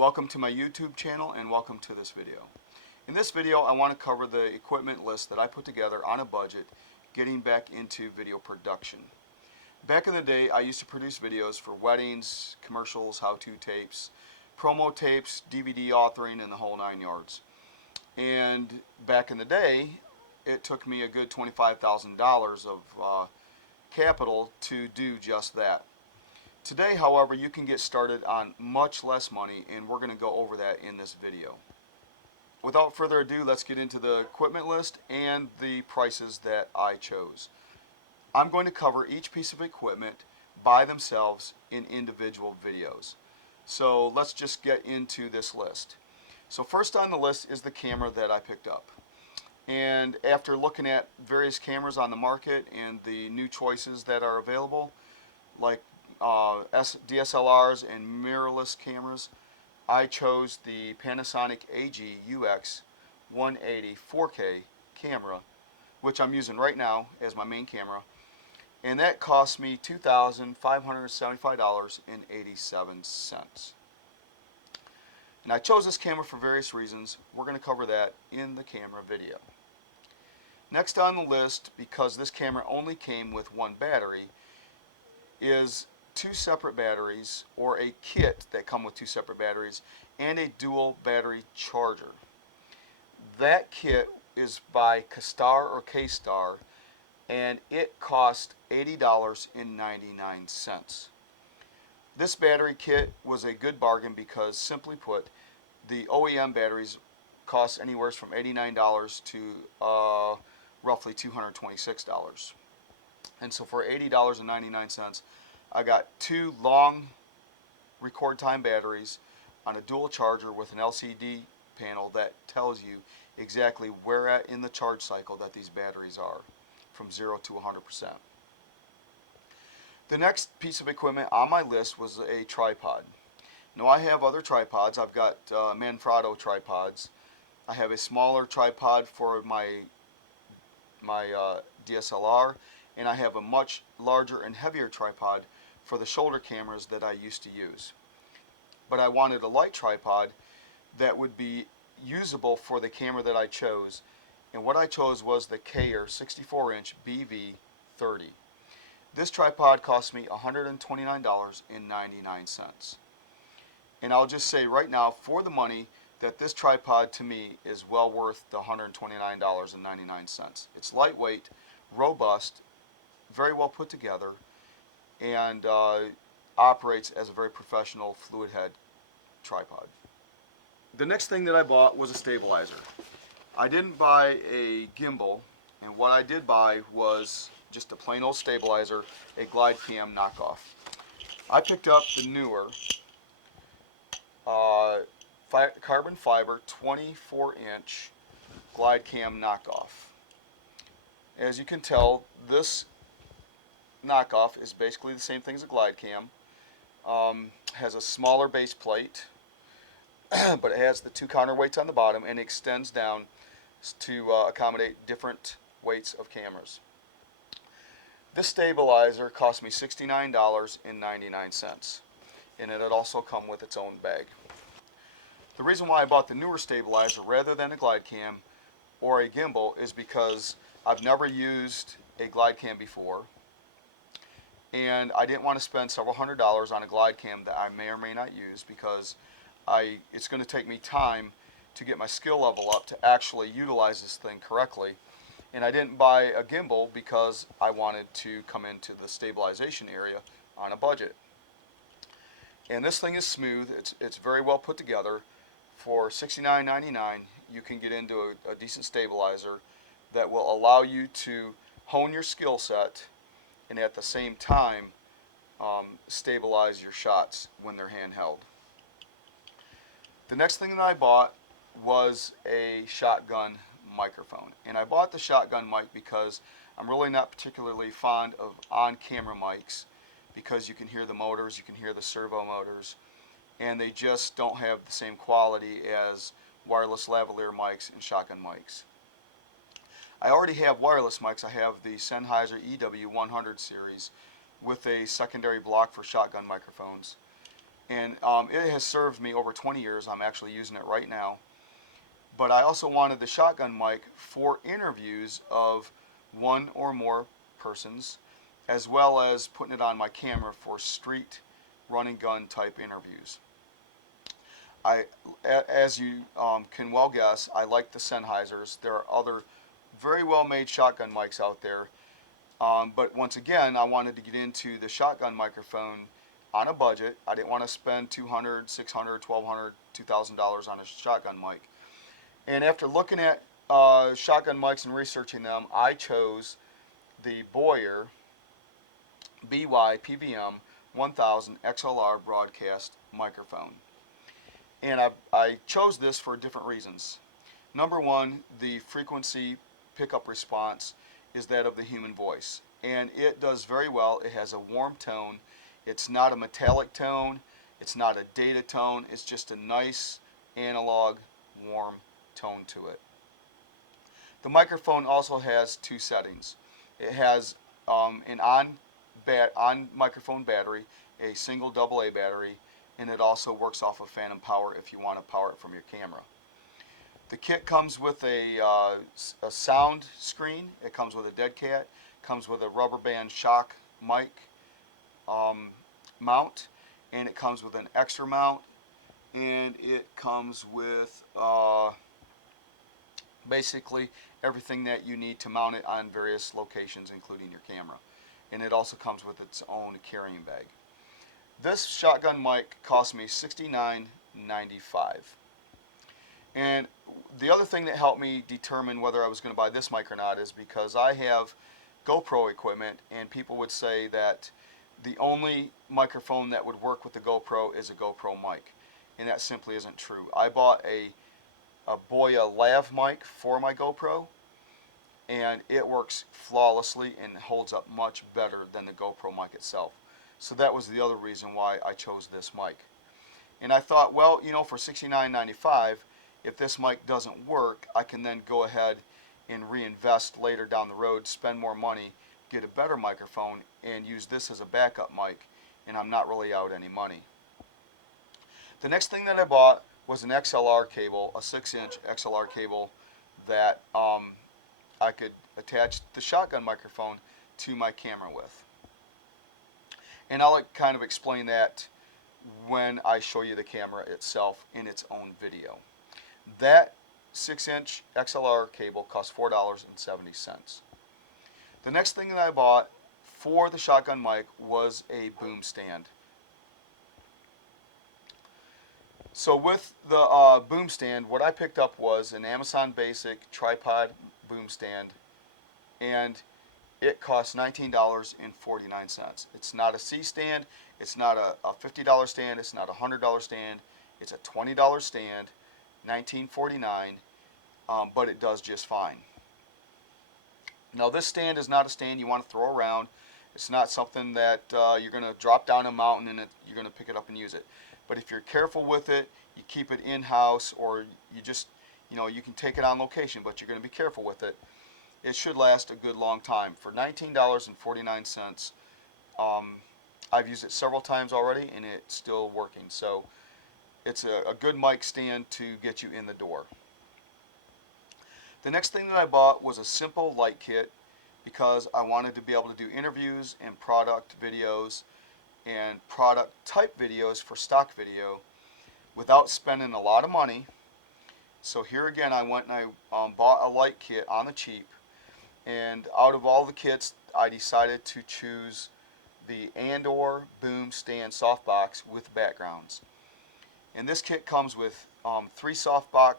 Welcome to my YouTube channel and welcome to this video. In this video I want to cover the equipment list that I put together on a budget getting back into video production. Back in the day I used to produce videos for weddings, commercials, how-to tapes, promo tapes, DVD authoring, and the whole 9 yards. And back in the day it took me a good $25,000 of capital to do just that. Today, however, you can get started on much less money, and we're going to go over that in this video. Without further ado, let's get into the equipment list and the prices that I chose. I'm going to cover each piece of equipment by themselves in individual videos. So let's just get into this list. So first on the list is the camera that I picked up. And after looking at various cameras on the market and the new choices that are available, like DSLRs and mirrorless cameras, I chose the Panasonic AG-UX 180 4K camera, which I'm using right now as my main camera, and that cost me $2,575.87. And I chose this camera for various reasons. We're going to cover that in the camera video. Next on the list, because this camera only came with one battery, is two separate batteries, or a kit that come with two separate batteries, and a dual battery charger. That kit is by Kastar or Kastar, and it cost $80.99. This battery kit was a good bargain because, simply put, the OEM batteries cost anywhere from $89 to roughly $226. And so for $80.99, I got two long record time batteries on a dual charger with an LCD panel that tells you exactly where at in the charge cycle that these batteries are, from 0 to 100%. The next piece of equipment on my list was a tripod. Now I have other tripods. I've got Manfrotto tripods. I have a smaller tripod for my DSLR, and I have a much larger and heavier tripod for the shoulder cameras that I used to use. But I wanted a light tripod that would be usable for the camera that I chose, and what I chose was the Cayer 64-inch BV30. This tripod cost me $129.99. And I'll just say right now, for the money, that this tripod to me is well worth the $129.99. It's lightweight, robust, very well put together, and operates as a very professional fluid head tripod. The next thing that I bought was a stabilizer. I didn't buy a gimbal, and what I did buy was just a plain old stabilizer, a glide cam knockoff. I picked up the Neewer carbon fiber 24-inch glide cam knockoff. As you can tell, this knockoff is basically the same thing as a glide cam. Has a smaller base plate, but it has the two counterweights on the bottom and extends down to accommodate different weights of cameras. This stabilizer cost me $69.99, and it had also come with its own bag. The reason why I bought the Neewer stabilizer rather than a glide cam or a gimbal is because I've never used a glide cam before, and I didn't want to spend several $100s on a glide cam that I may or may not use, because it's going to take me time to get my skill level up to actually utilize this thing correctly. And I didn't buy a gimbal because I wanted to come into the stabilization area on a budget. And this thing is smooth. It's very well put together. For $69.99 you can get into a decent stabilizer that will allow you to hone your skill set and at the same time stabilize your shots when they're handheld. The next thing that I bought was a shotgun microphone, and I bought the shotgun mic because I'm really not particularly fond of on-camera mics, because you can hear the motors, you can hear the servo motors, and they just don't have the same quality as wireless lavalier mics and shotgun mics. I already have wireless mics. I have the Sennheiser EW100 series with a secondary block for shotgun microphones, And it has served me over 20 years. I'm actually using it right now. But I also wanted the shotgun mic for interviews of one or more persons, as well as putting it on my camera for street running gun type interviews. As you can well guess, I like the Sennheisers. There are other very well made shotgun mics out there. But once again, I wanted to get into the shotgun microphone on a budget. I didn't want to spend $200, $600, $1,200, $2,000 on a shotgun mic. And after looking at shotgun mics and researching them, I chose the BOYA PVM 1000 XLR broadcast microphone. And I chose this for different reasons. Number one, the frequency pickup response is that of the human voice. And it does very well. It has a warm tone. It's not a metallic tone. It's not a data tone. It's just a nice analog warm tone to it. The microphone also has two settings. It has an on microphone battery, a single AA battery, and it also works off of phantom power if you want to power it from your camera. The kit comes with a sound screen. It comes with a dead cat. Comes with a rubber band shock mic mount, and it comes with an extra mount, and it comes with basically everything that you need to mount it on various locations, including your camera. And it also comes with its own carrying bag. This shotgun mic cost me $69.95. And the other thing that helped me determine whether I was going to buy this mic or not is because I have GoPro equipment, and people would say that the only microphone that would work with the GoPro is a GoPro mic. And that simply isn't true. I bought a BOYA lav mic for my GoPro, and it works flawlessly and holds up much better than the GoPro mic itself. So that was the other reason why I chose this mic. And I thought, well, you know, for $69.95, if this mic doesn't work, I can then go ahead and reinvest later down the road, spend more money, get a better microphone, and use this as a backup mic, and I'm not really out any money. The next thing that I bought was an XLR cable, a 6-inch XLR cable that I could attach the shotgun microphone to my camera with. And I'll kind of explain that when I show you the camera itself in its own video. That 6-inch XLR cable cost $4.70. The next thing that I bought for the shotgun mic was a boom stand. So with the boom stand, what I picked up was an Amazon Basic tripod boom stand, and it costs $19.49. It's not a C stand, it's not a $50 stand, it's not a $100 stand, it's a $20 stand, $19.49, but it does just fine. Now this stand is not a stand you want to throw around. It's not something that you're going to drop down a mountain and you're going to pick it up and use it. But if you're careful with it, you keep it in-house, or you just, you know, you can take it on location, but you're going to be careful with it. It should last a good long time. For $19.49, I've used it several times already, and it's still working. So it's a good mic stand to get you in the door. The next thing that I bought was a simple light kit because I wanted to be able to do interviews and product videos and product type videos for stock video without spending a lot of money. So here again, I went and I bought a light kit on the cheap, and out of all the kits, I decided to choose the Andoer boom stand softbox with backgrounds. And this kit comes with three softbox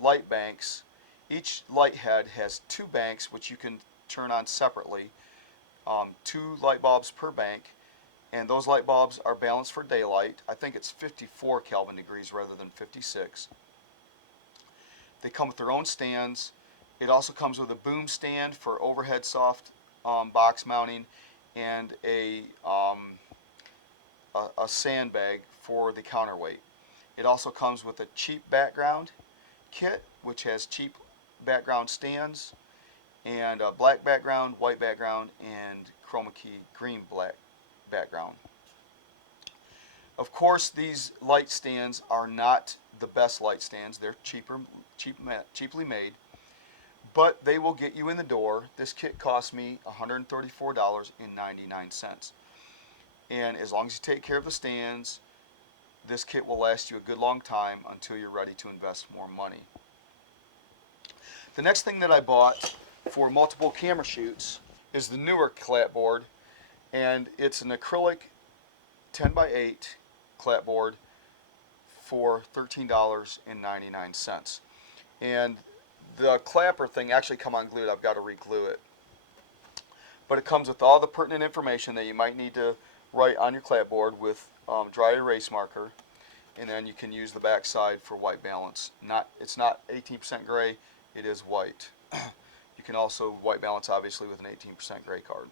light banks. Each light head has two banks which you can turn on separately. 2 light bulbs per bank, and those light bulbs are balanced for daylight. I think it's 54 Kelvin degrees rather than 56. They come with their own stands. It also comes with a boom stand for overhead soft box mounting, and a sandbag for the counterweight. It also comes with a cheap background kit, which has cheap background stands, and a black background, white background, and chroma key green black background. Of course, these light stands are not the best light stands. They're cheaply made, but they will get you in the door. This kit cost me $134.99. And as long as you take care of the stands, this kit will last you a good long time until you're ready to invest more money. The next thing that I bought for multiple camera shoots is the Neewer Clapboard, and it's an acrylic 10x8 clapboard for $13.99. And the clapper thing actually come unglued. I've got to re-glue it. But it comes with all the pertinent information that you might need to write on your clapboard with dry erase marker, and then you can use the back side for white balance. It's not 18% gray, it is white. You can also white balance obviously with an 18% gray card.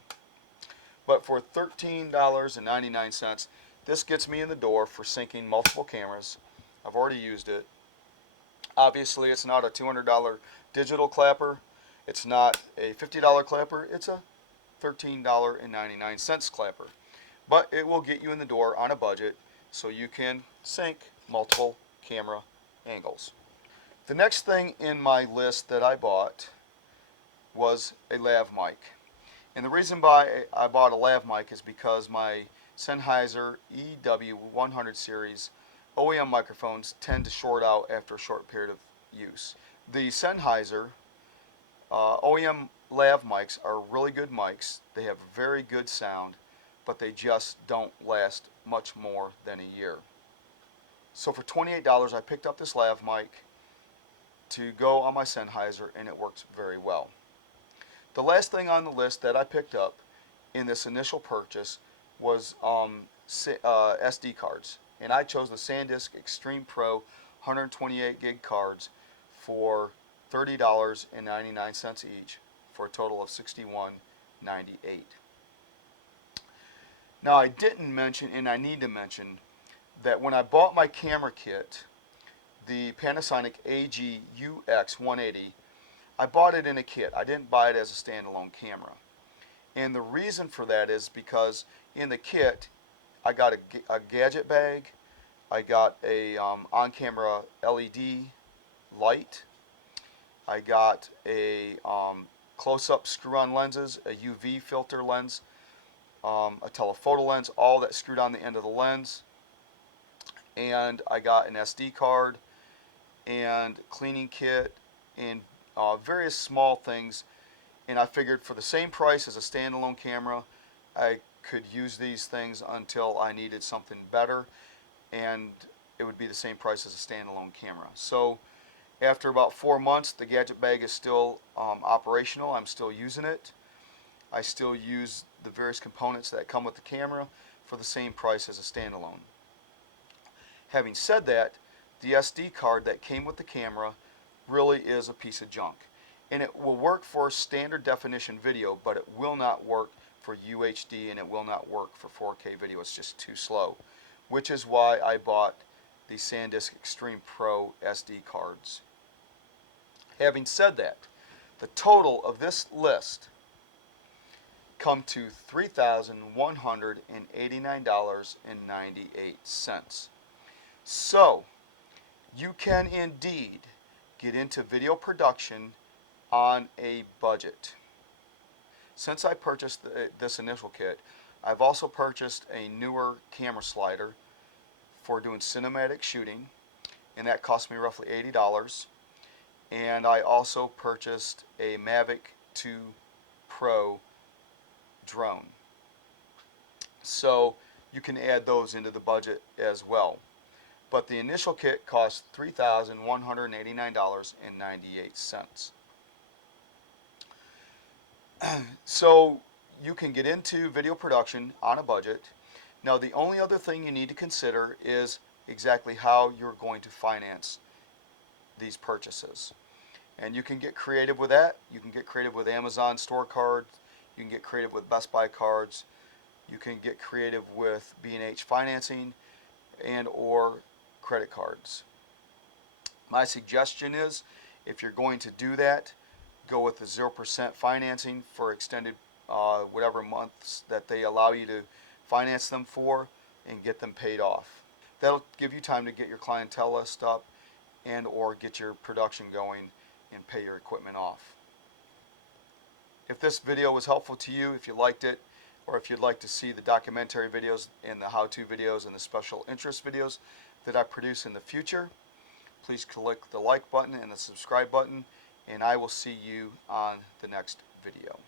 But for $13.99, this gets me in the door for syncing multiple cameras. I've already used it. Obviously, it's not a $200 digital clapper. It's not a $50 clapper. It's a $13.99 clapper. But it will get you in the door on a budget so you can sync multiple camera angles. The next thing in my list that I bought was a lav mic. And the reason why I bought a lav mic is because my Sennheiser EW100 series OEM microphones tend to short out after a short period of use. The Sennheiser OEM lav mics are really good mics. They have very good sound, but they just don't last much more than a year. So for $28 I picked up this lav mic to go on my Sennheiser, and it works very well. The last thing on the list that I picked up in this initial purchase was SD cards, and I chose the SanDisk Extreme Pro 128 gig cards for $30.99 each, for a total of $61.98. Now I didn't mention, and I need to mention, that when I bought my camera kit, the Panasonic AG-UX180, I bought it in a kit. I didn't buy it as a standalone camera. And the reason for that is because in the kit, I got a gadget bag, I got a on-camera LED light, I got a close-up screw-on lenses, a UV filter lens, a telephoto lens, all that screwed on the end of the lens, and I got an SD card and cleaning kit and various small things. And I figured for the same price as a standalone camera, I could use these things until I needed something better, and it would be the same price as a standalone camera. So after about 4 months, the gadget bag is still operational. I'm still using it. I still use the various components that come with the camera for the same price as a standalone. Having said that, the SD card that came with the camera really is a piece of junk. And it will work for standard definition video, but it will not work for UHD, and it will not work for 4K video. It's just too slow, which is why I bought the SanDisk Extreme Pro SD cards. Having said that, the total of this list come to $3,189.98. So you can indeed get into video production on a budget. Since I purchased this initial kit, I've also purchased a Neewer camera slider for doing cinematic shooting, and that cost me roughly $80. And I also purchased a Mavic 2 Pro drone. So you can add those into the budget as well. But the initial kit cost $3,189.98. So you can get into video production on a budget. Now the only other thing you need to consider is exactly how you're going to finance these purchases. And you can get creative with that. You can get creative with Amazon store cards. You can get creative with Best Buy cards. You can get creative with B&H financing and or credit cards. My suggestion is, if you're going to do that, go with the 0% financing for extended whatever months that they allow you to finance them for, and get them paid off. That'll give you time to get your clientele list up and or get your production going and pay your equipment off. If this video was helpful to you, if you liked it, or if you'd like to see the documentary videos and the how-to videos and the special interest videos that I produce in the future, please click the like button and the subscribe button, and I will see you on the next video.